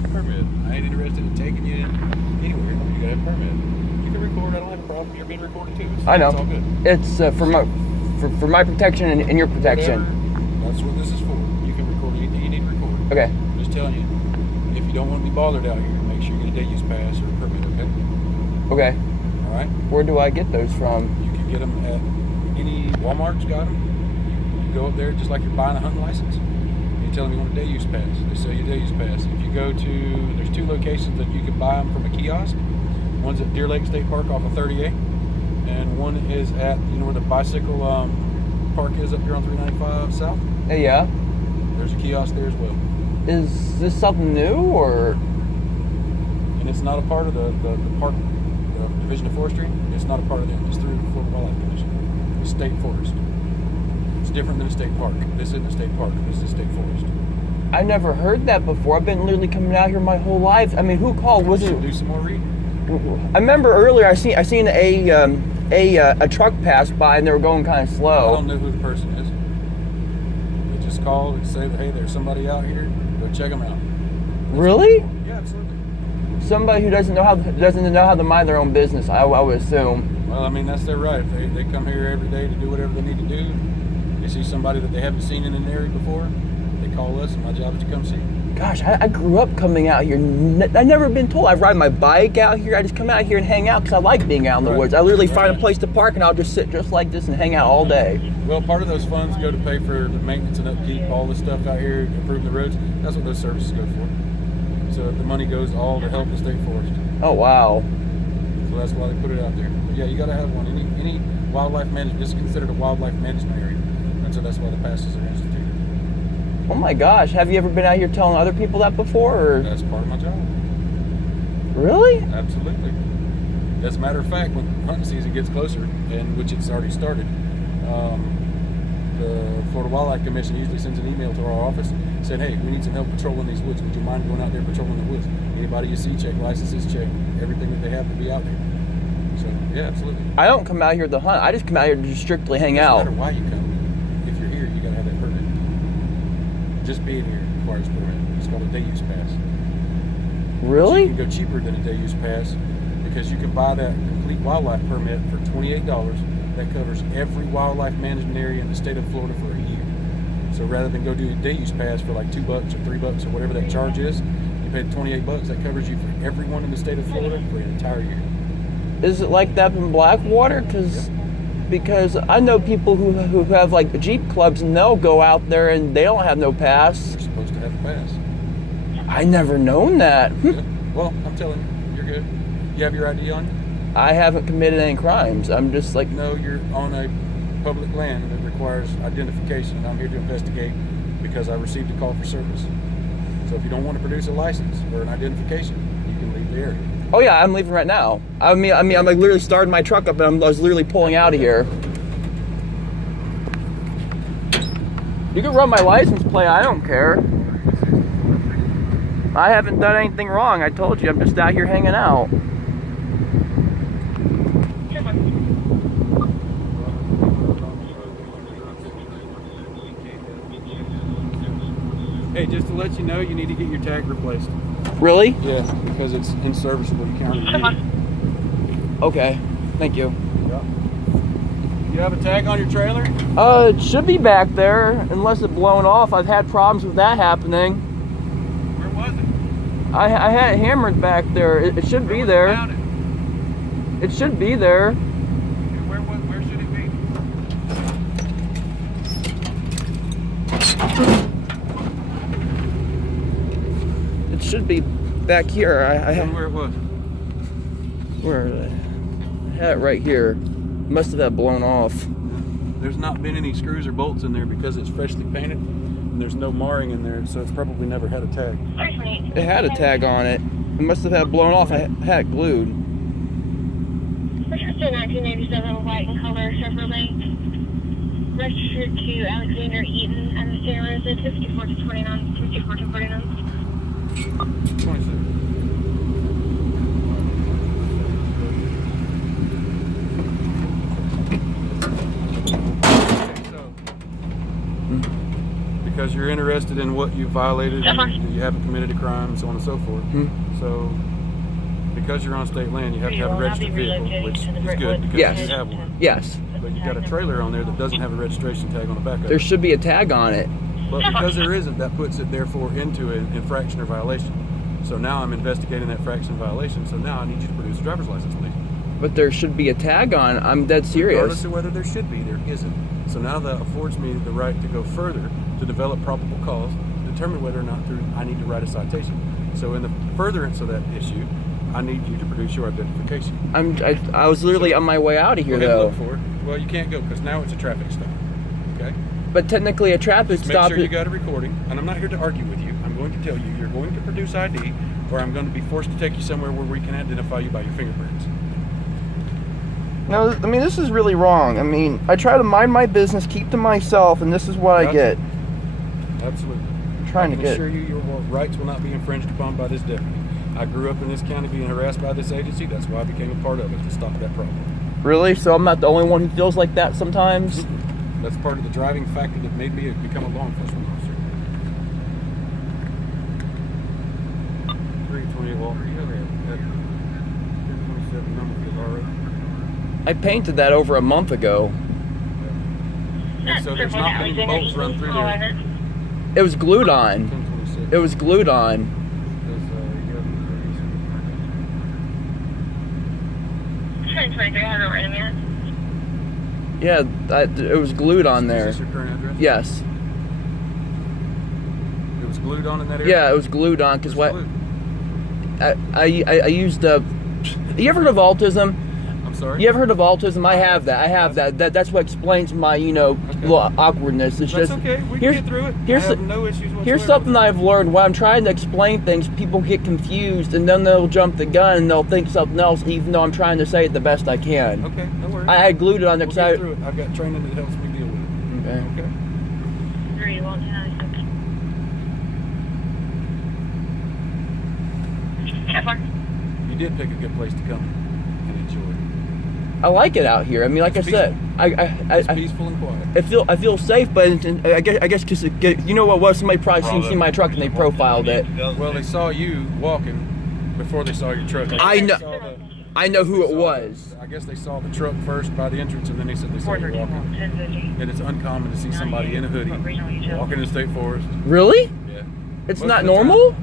have a permit. I ain't interested in taking you anywhere. You gotta have a permit. You can record. I don't have a problem. You're being recorded too. I know. It's all good. It's for my protection and your protection. Whatever, that's what this is for. You can record anything you need to record. Okay. I'm just telling you, if you don't want to be bothered out here, make sure you get a day use pass or a permit, okay? Okay. All right? Where do I get those from? You can get them at any Walmart's got them. You go up there just like you're buying a hunting license. You tell them you want a day use pass. They sell you a day use pass. If you go to, there's 2 locations that you can buy them from a kiosk. One's at Deer Lake State Park off of 38, and one is at, you know where the bicycle park is up here on 395 South? Hey, yeah. There's a kiosk there as well. Is this something new or? And it's not a part of the park, the Division of Forestry. It's not a part of them. It's through the Florida Wildlife Commission. The state forest. It's different than a state park. This isn't a state park. This is a state forest. I never heard that before. I've been literally coming out here my whole life. I mean, who called? Was You it? should do some more reading. I remember earlier I seen a truck pass by and they were going kind of I slow. don't know who the person is. They just call and say that, hey, there's somebody out here. Go check them out. Really? Yeah, absolutely. Somebody who doesn't know how to mind their own business. I would assume. Well, I mean, that's their right. They come here every day to do whatever they need to do. They see somebody that they haven't seen in an area before. They call us, and my job is to come see. Gosh, I grew up coming out here. I've never been told. I ride my bike out here. I just come out here and hang out because I like being out in the woods. I literally find a place to park and I'll just sit just like this and hang out all day. Well, part of those funds go to pay for the maintenance and upkeep, all this stuff out here, improve the roads. That's what those services go for. So the money goes all to help the state forest. Oh, wow. So that's why they put it out there. But yeah, you got to have one. Any wildlife management is considered a wildlife management area. And so that's why the passes are instituted. Oh my gosh, have you ever been out here telling other people that before? Or? That's part of my job. Really? Absolutely. As a matter of fact, when hunting season gets closer, and which it's already started, the Florida Wildlife Commission usually sends an email to our office saying, hey, we need some help patrolling these woods. Would you mind going out there patrolling the woods? Anybody you see, check licenses, check everything that they have to be out there. So, yeah, absolutely. I don't come out here to hunt. I just come out here to just strictly hang out. No matter why you come, if you're here, you got to have that permit. Just being here requires a permit. It's called a day use pass. Really? So you can go cheaper than a day use pass because you can buy that complete wildlife permit for $28. That covers every wildlife management area in the state of Florida for a year. So rather than go do a day use pass for like $2 or $3 or whatever that charge is, you pay $28. That covers you for everyone in the state of Florida for an entire year. Is it like that in Blackwater? Because I know people who have like Jeep clubs and they'll go out there and they don't have no pass. You're supposed to have a pass. I never known that. Yeah. Well, I'm telling you, you're good. You have your ID on you? I haven't committed any crimes. I'm just like... No, you're on a public land that requires identification, and I'm here to investigate because I received a call for service. So if you don't want to produce a license or an identification, you can leave the area. Oh yeah, I'm leaving right now. I mean, I'm like literally starting my truck up and I was literally pulling out of here. You can run my license plate, I don't care. I haven't done anything wrong. I told you, I'm just out here hanging out. Hey, just to let you know, you need to get your tag replaced. Really? Yeah, because it's inserviceable. You can't read it. Okay, thank you. Yeah. You have a tag on your trailer? It should be back there, unless it's blown off. I've had problems with that happening. Where was it? I had it hammered back there. It should be there. It should be there. Where should it be? It should be back here. I Tell me where it was. Where is it? I had it right here. Must have had blown off. There's not been any screws or bolts in there because it's freshly painted, and there's no marring in there, so it's probably never had a tag. It had a tag on it. It must have had blown off. I had it glued. Purchased in 1987, white in color, Chevrolet. Registered to Alexander Eaton and the Santa Rosa 54 to 29, 54 to 49. 26. Because you're interested in what you violated and you haven't committed committed a crime, and so on and so forth. So, because you're on state land, you have to have a registered vehicle, which is good because Yes. you have one. Yes. But you got a trailer on there that doesn't have a registration tag on the back of There it. should be a tag on it. But because there isn't, that puts it therefore into an infraction or violation. So now I'm investigating that infraction violation. So now I need you to produce a driver's license, please. But there should be a tag on. I'm dead Regardless serious. of whether there should be, there isn't. So now that affords me the right to go further to develop probable cause, determine whether or not I need to write a citation. So in the furtherance of that issue, I need you to produce your identification. I was literally on my way out of here Go ahead and though. look for it. Well, you can't go because now it's a traffic stop. Okay? But technically a traffic Make stop. sure you got a recording, and I'm not here to argue with you. I'm going to tell you you're going to produce ID, or I'm going to be forced to take you somewhere where we can identify you by your fingerprints. No, I mean this is really wrong. I mean, I try to mind my business, keep to myself, and this is what I Gotcha. get. Absolutely. Trying I to can get. assure you your rights will not be infringed upon by this deputy. I grew up in this county being harassed by this agency. That's why I became a part of it, to stop that problem. Really? So I'm not the only one who feels like that sometimes? That's part of the driving factor that made me become a law enforcement officer. 320 Walker, you have that 1027 number for the bar. I painted that over a month ago. And so there's not many bolts run through there. It was glued on. 1026. It was glued on. Does, you have any- 1023, I haven't written him Yeah, it was glued on there. Is this your current address? Yes. It was glued on in that area? Yeah, it was glued on because Where's what the glue? I used you ever heard of autism? I'm sorry? You ever heard of autism? I have that. I have that. That's what explains my, little awkwardness. It's That's just okay. We can here's- get through it. here's I have the- no issues whatsoever. Here's something I've learned. When I'm trying to explain things, people get confused and then they'll jump the gun and they'll think something else, even though I'm trying to say it the best I can. Okay, no worries. I had glued it on there We'll because get through it. I've got training that helps me deal with it. Okay. Okay. 3, 196. How far? You did pick a good place to come and enjoy. I like it out here. I mean, like It's I said, It's I peaceful and quiet. I feel safe, but I guess because you know what it was, somebody probably seen my truck and they profiled it. Well, they saw you walking before they saw your truck. I know- They saw the- I know who it they saw was. I guess they saw the truck first by the entrance, and then they said they saw you 431, walking. 1050. And it's uncommon to see somebody in a hoodie walking in the state forest. Really? Yeah. It's Most not of the time, normal?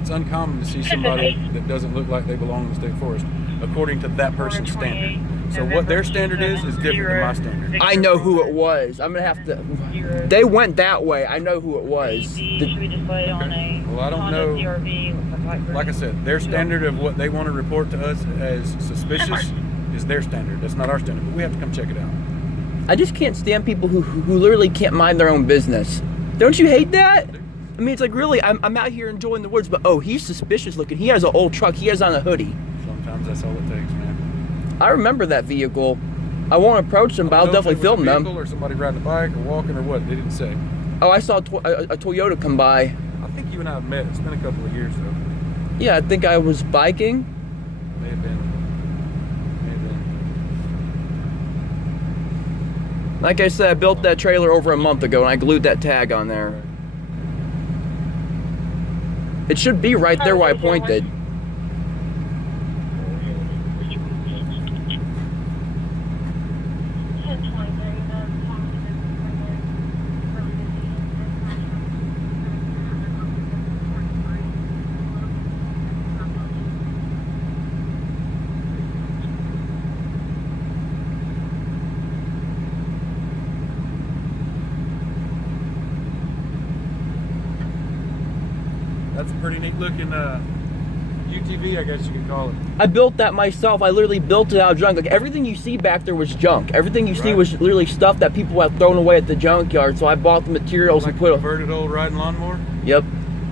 It's uncommon to see somebody that doesn't look like they belong in the state forest, according to that person's standard. So what their standard is different than my standard. I know who it was. I'm gonna have to. They went that way. I know who it was. Should we display it on a Well, I don't Honda know. CR-V with a light Like I said, their standard of what they want to report to us as suspicious is their standard. That's not our standard, but we have to come check it out. I just can't stand people who literally can't mind their own business. Don't you hate that? I mean, it's like really, I'm out here enjoying the woods, but oh, he's suspicious looking. He has an old truck. He has on a hoodie. Sometimes that's all it takes, man. I remember that vehicle. I won't approach them, but I'll I don't know if definitely it was film a them. vehicle or somebody riding a bike or walking or what. They didn't say. Oh, I saw a Toyota come by. I think you and I have met. It's been a couple of years though. Yeah, I think I was biking. May have been. Like I said, I built that trailer over a month ago, and I glued that tag on there. It should be right there where I pointed. That's a pretty neat looking UTV, I guess you could call it. I built that myself. I literally built it out of junk. Like everything you see back there was junk. Everything you see Right. was literally stuff that people had thrown away at the junkyard. So I bought the materials Like and a put. converted old riding lawnmower. Yep.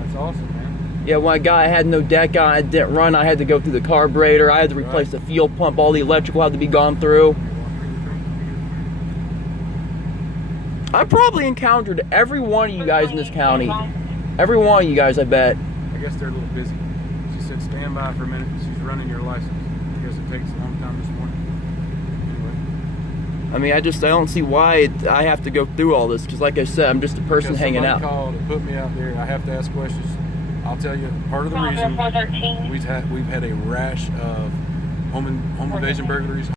That's awesome, man. Yeah. When I got, I had no deck on. I didn't run. I had to go through the carburetor. I had to replace the fuel pump. All the electrical had to be gone through. I probably encountered every one of you guys in this county. Every one of you guys, I bet. I guess they're a little busy. She said stand by for a minute. She's running your license. I guess it takes a long time this morning. Anyway. I mean, I don't see why I have to go through all this. Because like I said, I'm just a person Because hanging somebody out. called and put me out there. I have to ask questions. I'll tell you, part of the reason 413. we've had a rash of home invasion burglaries,